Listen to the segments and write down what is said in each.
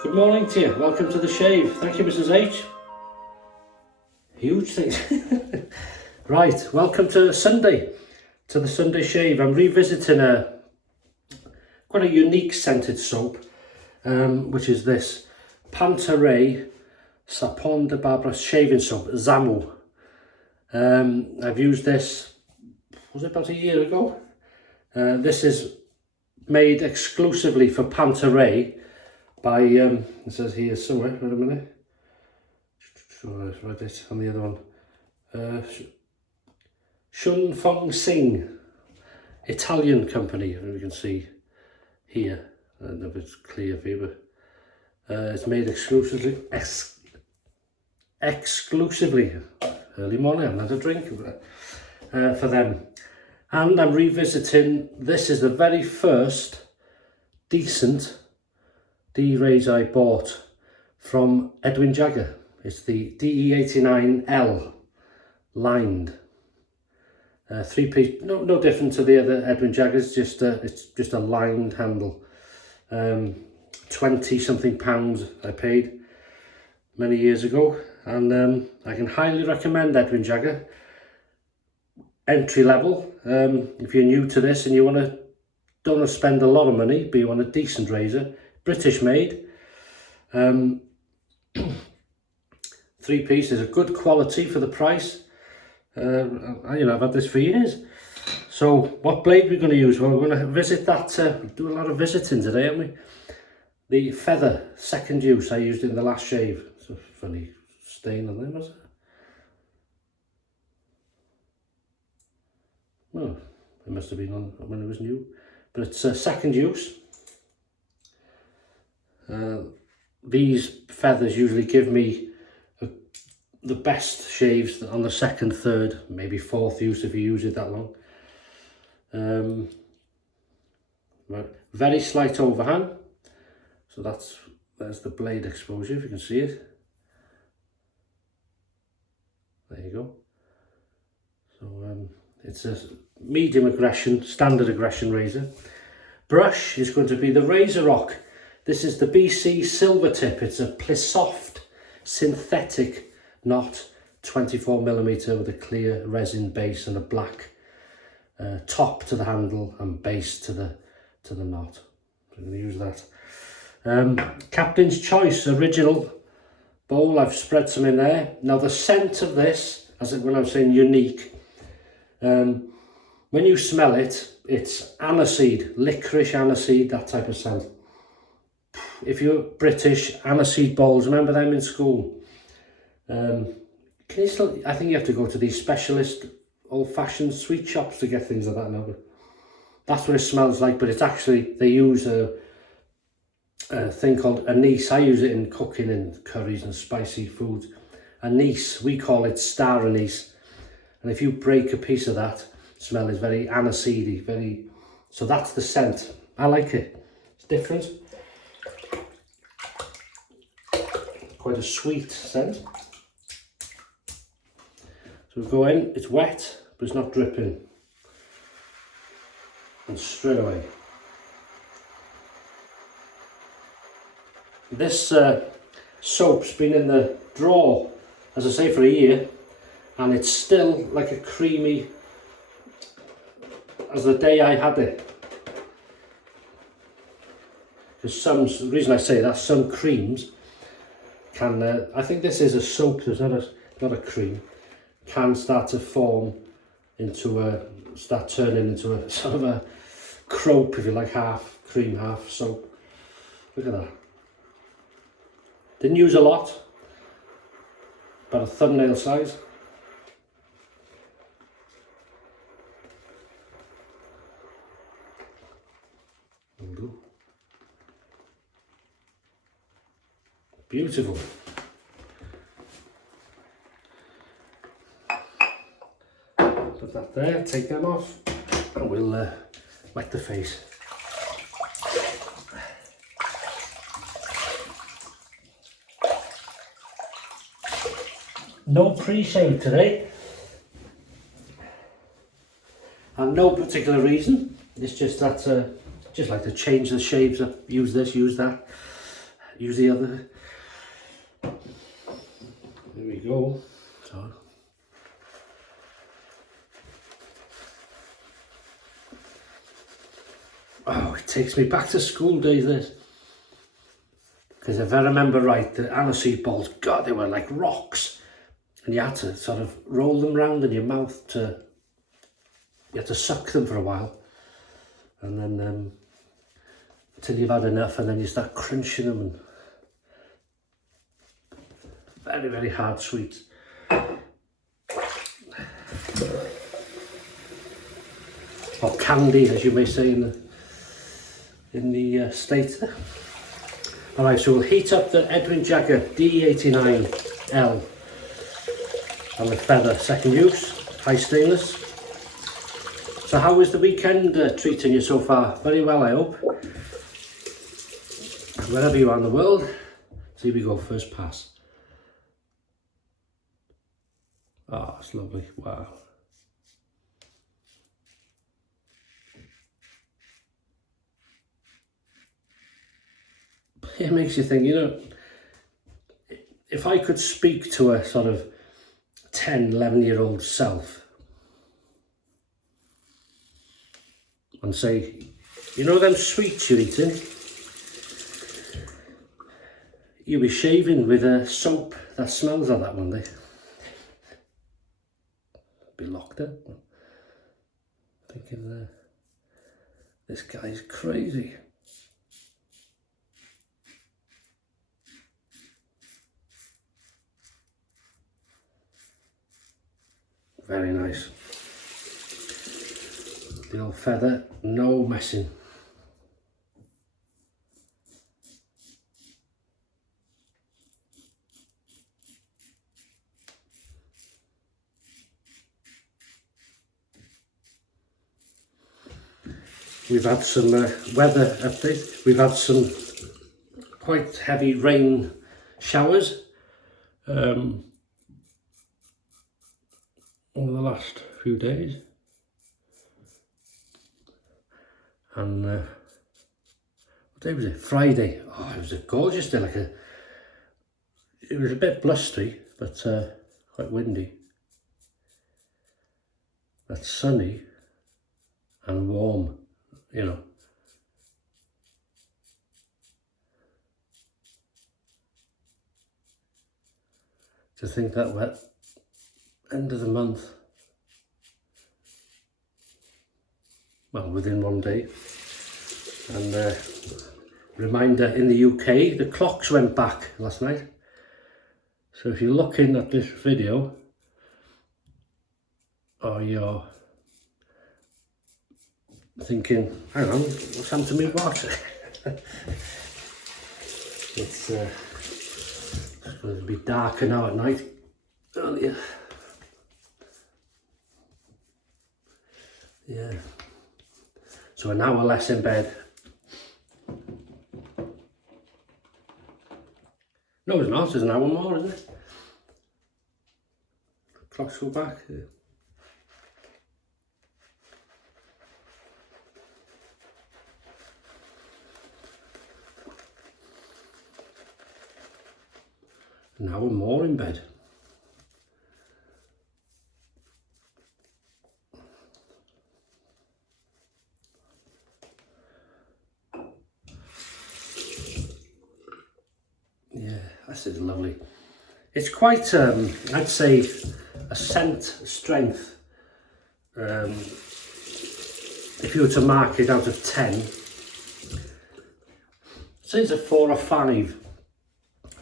Good morning to you. Welcome to the shave. Thank you, Mrs. H. Huge things. Right, welcome to Sunday, to the Sunday shave. I'm revisiting quite a unique scented soap, which is this Panta Rei Zammu shaving soap, Zammu. I've used this, was it about a year ago? This is made exclusively for Panta Rei by, it says here somewhere, wait a minute. Sure, I read it on the other one. Shun Fong Sing, Italian company, as we can see here. I don't know if it's clear for you, but it's made exclusively, early morning, I haven't had a drink, for them. And I'm revisiting, this is the very first decent D-Rays I bought from Edwin Jagger. It's the DE89L lined. 3-piece, no different to the other Edwin Jaggers, it's just a lined handle. 20 something pounds I paid many years ago, and I can highly recommend Edwin Jagger. Entry level, if you're new to this and you don't want to spend a lot of money, but you want a decent razor, British made. 3-piece is a good quality for the price. I've had this for years. So what blade are we going to use? Well, we're going to visit that, do a lot of visiting today, aren't we? The feather, second use, I used it in the last shave. It's a funny stain on there, was it? Well, it must have been on when it was new. But it's a second use. These feathers usually give me the best shaves on the second, third, maybe fourth use if you use it that long. Very slight overhang, so there's the blade exposure if you can see it. There you go. So it's a medium aggression, standard aggression razor. Brush is going to be the Razor Rock. This is the BC Silver Tip. It's a Plissoft synthetic knot, 24mm with a clear resin base and a black top to the handle and base to the knot. So I'm going to use that. Captain's Choice original bowl. I've spread some in there. Now the scent of this, when I'm saying unique, when you smell it, it's aniseed, licorice aniseed, that type of scent. If you're British, aniseed bowls, remember them in school? Can you still? I think you have to go to these specialist old-fashioned sweet shops to get things like that now. But that's what it smells like, but it's actually, they use a thing called anise. I use it in cooking and curries and spicy foods. Anise, we call it star anise. And if you break a piece of that, smell is very aniseedy, so that's the scent. I like it. It's different. Quite a sweet scent. So we go in, it's wet, but it's not dripping. And straight away. This soap's been in the drawer, as I say, for a year, and it's still like a creamy as the day I had it. Because the reason I say that, some creams can, I think this is a soap, there's not a cream, can start to form into start turning into a sort of a crope, if you like, half cream, half soap. Look at that. Didn't use a lot, about a thumbnail size. Beautiful. Put that there, take them off, and we'll wet the face. No pre-shave today, and no particular reason. It's just that just like to change the shaves up, use this, use that. use the other. There we go. So. Oh, it takes me back to school days, this. Because if I remember right, the aniseed balls, God, they were like rocks. And you had to sort of roll them round in your mouth to, you had to suck them for a while. And then, until you've had enough, and then you start crunching them. And very, very hard sweets. Or candy, as you may say in the States. Alright, so we'll heat up the Edwin Jagger DE89L on the feather, second use, high stainless. So how was the weekend treating you so far? Very well, I hope. Wherever you are in the world. So here we go, first pass. Oh, it's lovely, wow. It makes you think, you know, if I could speak to a sort of 10, 11-year-old self and say, you know them sweets you're eating? You'll be shaving with a soap that smells like that one day. Be locked up. Thinking, this guy's crazy. Very nice. The old feather, no messing. We've had some weather update. We've had some quite heavy rain showers over the last few days, and what day was it? Friday. Oh, it was a gorgeous day. It was a bit blustery, but quite windy, but sunny and warm, you know. To think that we're end of the month, well, within one day. And reminder, in the UK, the clocks went back last night. So if you're looking at this video, or you're thinking, hang on, what's happened to me watch? It's going to be darker now at night. Oh, yeah. Yeah. So an hour less in bed. No, it's not. It's an hour more, isn't it? Clocks go back. Yeah. An hour more in bed. Yeah, this is lovely. It's quite, I'd say, a scent strength. If you were to mark it out of 10, say it's a 4 or 5.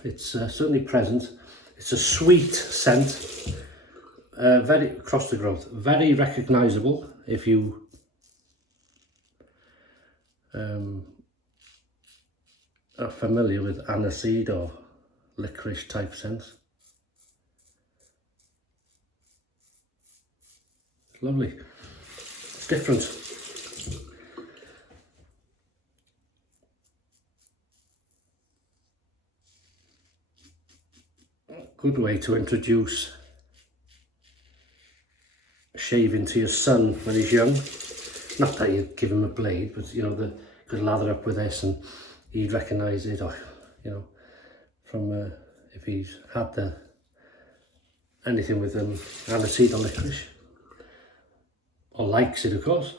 It's certainly present. It's a sweet scent, very across the growth, very recognisable if you are familiar with aniseed or licorice type scents. It's lovely. It's different. Good way to introduce shaving to your son when he's young. Not that you give him a blade, but you know, you could lather up with this and he'd recognise it, or you know. from if he's had anything with aniseed or licorice, or likes it of course.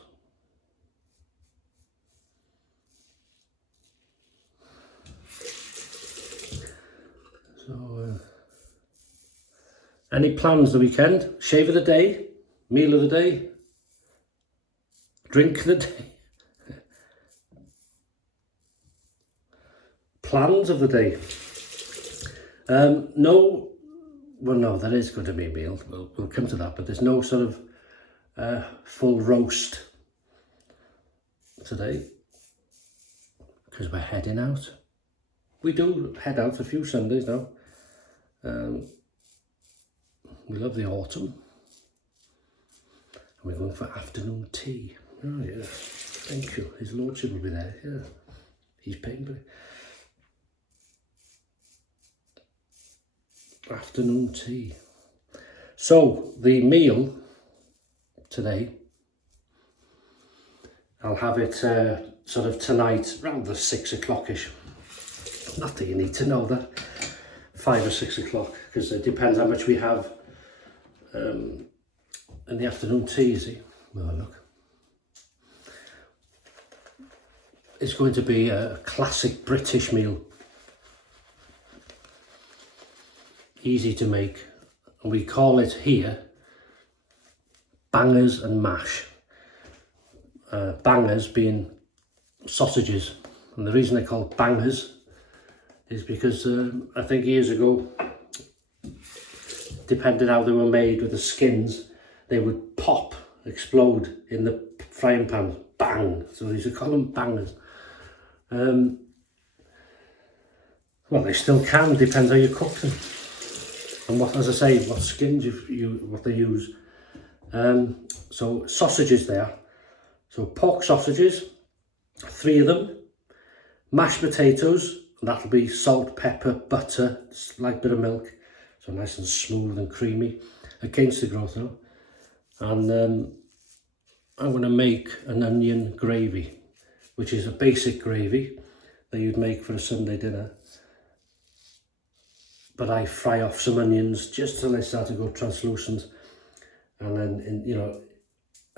So any plans the weekend? Shave of the day, meal of the day, drink of the day, plans of the day. No, well no, there is going to be a meal, we'll come to that, but there's no sort of full roast today because we're heading out. We do head out a few Sundays now. We love the autumn. And we're going for afternoon tea. Oh yeah, thank you. His lordship will be there, yeah. He's paying for it. Afternoon tea. So, the meal today, I'll have it sort of tonight, around the 6 o'clock-ish. Not that you need to know that. 5 or 6 o'clock, because it depends how much we have in the afternoon tea, you see. Well, look. It's going to be a classic British meal. Easy to make. And we call it here bangers and mash. Bangers being sausages. And the reason they're called bangers is because I think years ago, depending how they were made with the skins, they would pop, explode in the frying pan, bang. So they used to call them bangers. Well, they still can, depends how you cook them. And what, as I say, what skins what they use. So sausages there. So pork sausages, 3 of them. Mashed potatoes, and that'll be salt, pepper, butter, slight bit of milk. So nice and smooth and creamy, against the growth now. And I'm going to make an onion gravy, which is a basic gravy that you'd make for a Sunday dinner. But I fry off some onions just till they start to go translucent, and then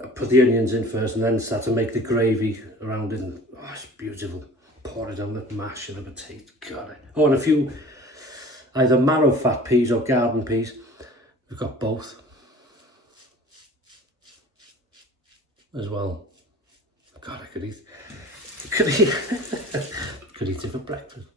I put the onions in first, and then start to make the gravy around it. And, oh, it's beautiful. Pour it on the mash and the potato. God. Oh, and a few either marrow fat peas or garden peas. We've got both as well. God, I could eat it for breakfast.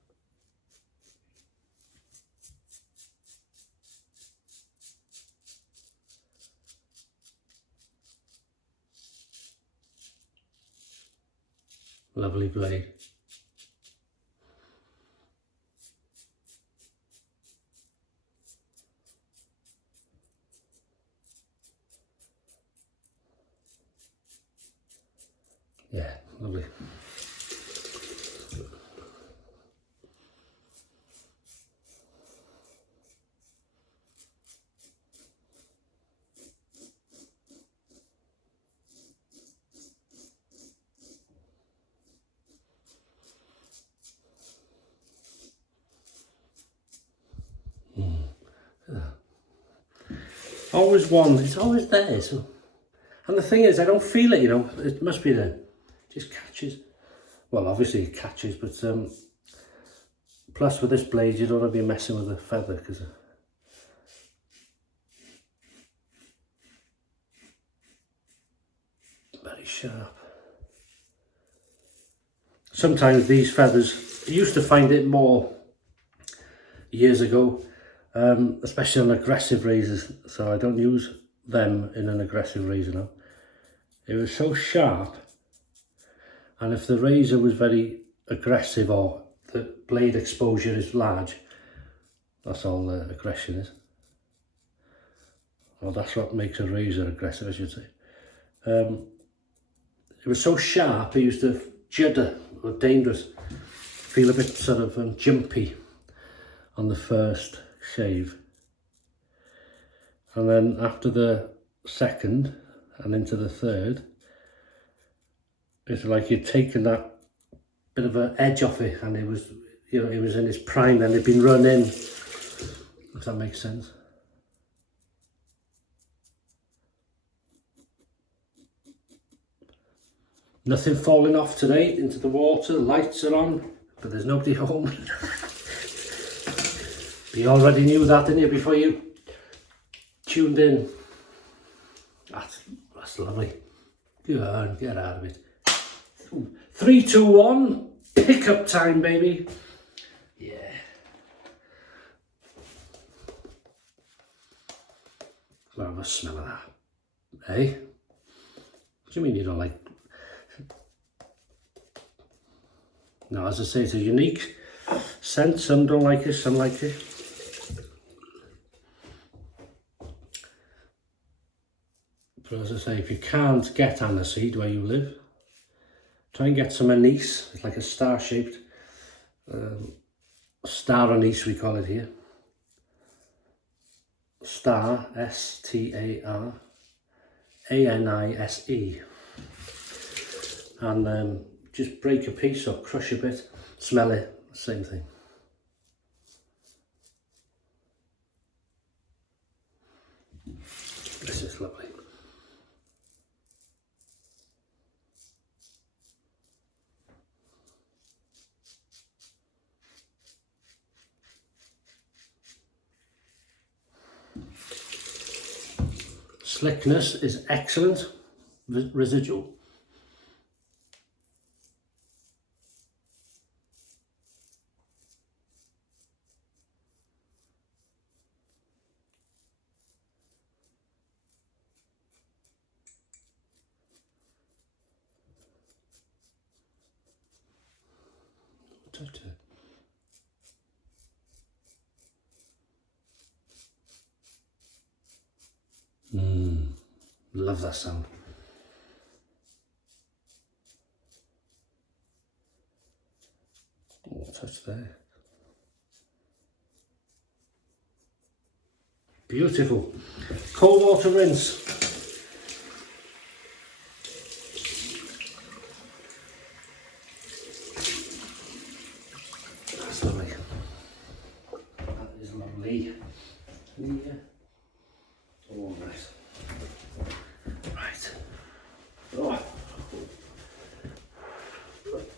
Lovely blade. Yeah, lovely. Always one, it's always there. So, and the thing is, I don't feel it, it must be there. It just catches. Well, obviously it catches, but plus with this blade, you don't want to be messing with the feather, because very sharp. Sometimes these feathers, I used to find it more years ago, especially on aggressive razors, so I don't use them in an aggressive razor now. It was so sharp, and if the razor was very aggressive or the blade exposure is large, that's all the aggression is. Well, that's what makes a razor aggressive, I should say. It was so sharp, it used to judder, or dangerous, feel a bit sort of jumpy on the first shave. And then after the second and into the third, it's like you'd taken that bit of an edge off it, and it was, you know, he was in his prime then, he'd been run in, if that makes sense. Nothing falling off today into the water, the lights are on, but there's nobody home. You already knew that, didn't you, before you tuned in? That's lovely. Go on, get out of it. 3, 2, 1, pickup time, baby. Yeah. I'll have a smell of that. Hey? What do you mean you don't like? No, as I say, it's a unique scent. Some don't like it, some like it. But as I say, if you can't get aniseed where you live, try and get some anise. It's like a star-shaped star anise, we call it here. Star, S-T-A-R, A-N-I-S-E. And just break a piece or crush a bit, smell it, same thing. This is lovely. Slickness is excellent, residual. Touch it. Love that sound. Oh, touch there. Beautiful. Cold water rinse. That's lovely. That is lovely. Yeah. Oh, nice. Right. Oh.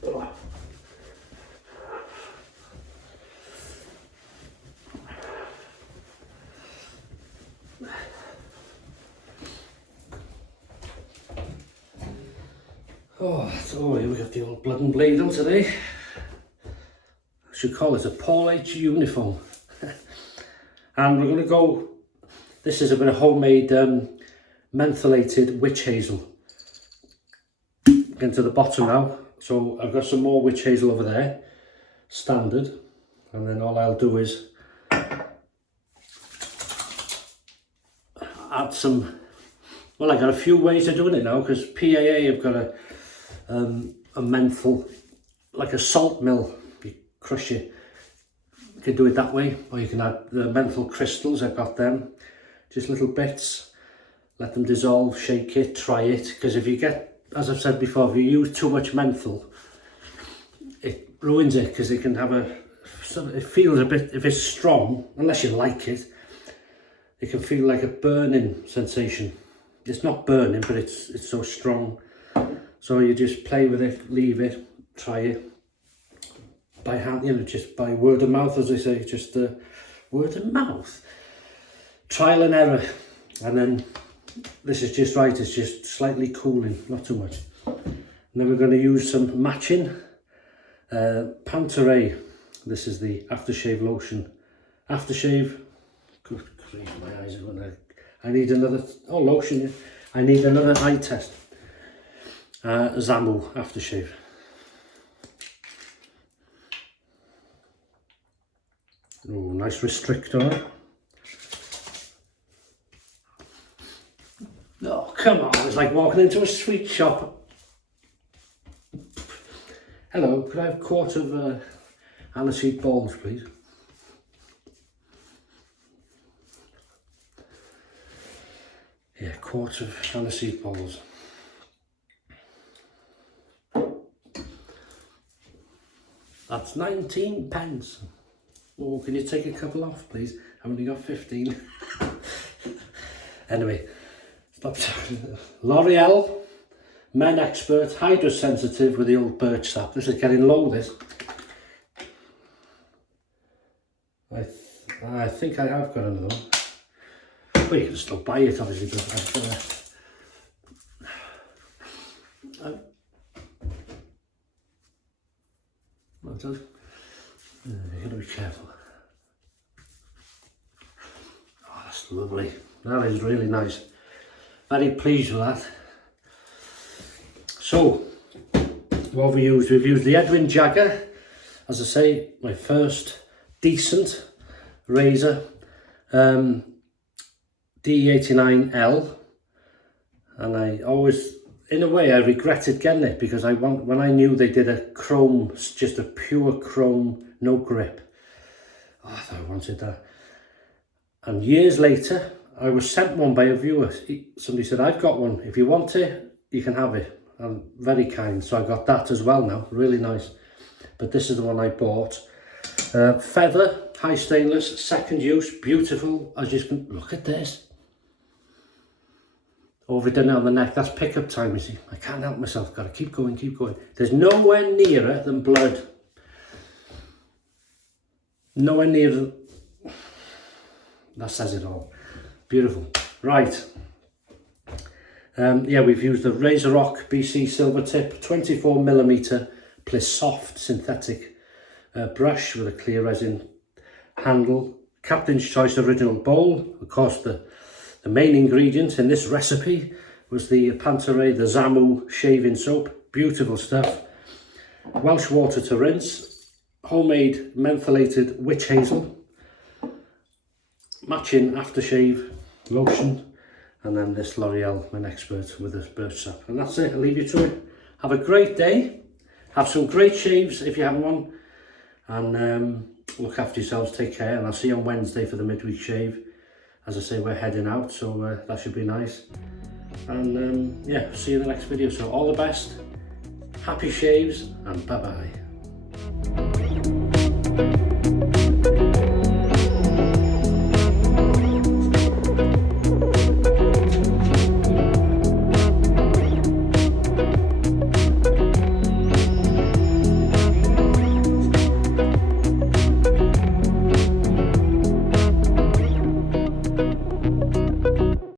Oh. Oh, here we got the old blood and blade on today. I should call it a Paul H uniform. And we're going to go, this is a bit of homemade mentholated witch hazel. Getting to the bottom now. So I've got some more witch hazel over there, standard. And then all I'll do is add some, well, I got a few ways of doing it now, because PAA have got a menthol, like a salt mill. You crush it, you can do it that way, or you can add the menthol crystals. I've got them, just little bits, let them dissolve, shake it, try it, because if you get, as I've said before, if you use too much menthol, it ruins it, because it can have it feels a bit, if it's strong, unless you like it, it can feel like a burning sensation. It's not burning, but it's so strong. So you just play with it, leave it, try it by hand, you know, just by word of mouth, as they say, just word of mouth. Trial and error. And then this is just right, it's just slightly cooling, not too much. And then we're going to use some matching Panta Rei. This is the aftershave lotion. Aftershave. Good grief, my eyes are going to... I need another... Oh, lotion, yeah. I need another eye test. Zammu aftershave. Oh, nice restrictor. Oh, come on, it's like walking into a sweet shop. Hello, could I have a quart of aniseed balls, please? Yeah, quart of aniseed balls. That's 19 pence. Oh, can you take a couple off, please? I've only got 15. Anyway, stop talking. L'Oreal Men Expert Hydrosensitive with the old birch sap. This is getting low, this. I think I have got another one. Well, you can still buy it, obviously, but I've got you've got to be careful. Oh, that's lovely. That is really nice. Very pleased with that. So, what have we used? We've used the Edwin Jagger. As I say, my first decent razor. DE89L. And I always, in a way, I regretted getting it because when I knew they did a chrome, just a pure chrome, no grip. Oh, I thought I wanted that. And years later, I was sent one by a viewer. Somebody said, I've got one. If you want it, you can have it. And very kind. So I got that as well now. Really nice. But this is the one I bought. Feather, high stainless, second use, beautiful. I just look at this. Overdone it on the neck. That's pickup time, you see. I can't help myself. Got to keep going, keep going. There's nowhere nearer than blood. Nowhere nearer. That says it all. Beautiful. Right. Yeah, we've used the RazoRock BC silver tip, 24mm plus soft synthetic brush with a clear resin handle. Captain's Choice original bowl. Of course, the main ingredient in this recipe was the Panta Rei Zammu shaving soap. Beautiful stuff. Welsh water to rinse. Homemade mentholated witch hazel. Matching aftershave lotion. And then this L'Oreal Men Expert with the birch sap. And that's it. I'll leave you to it. Have a great day. Have some great shaves if you haven't one. And look after yourselves. Take care. And I'll see you on Wednesday for the midweek shave. As I say, we're heading out, so that should be nice. And yeah, see you in the next video. So all the best. Happy shaves and bye-bye.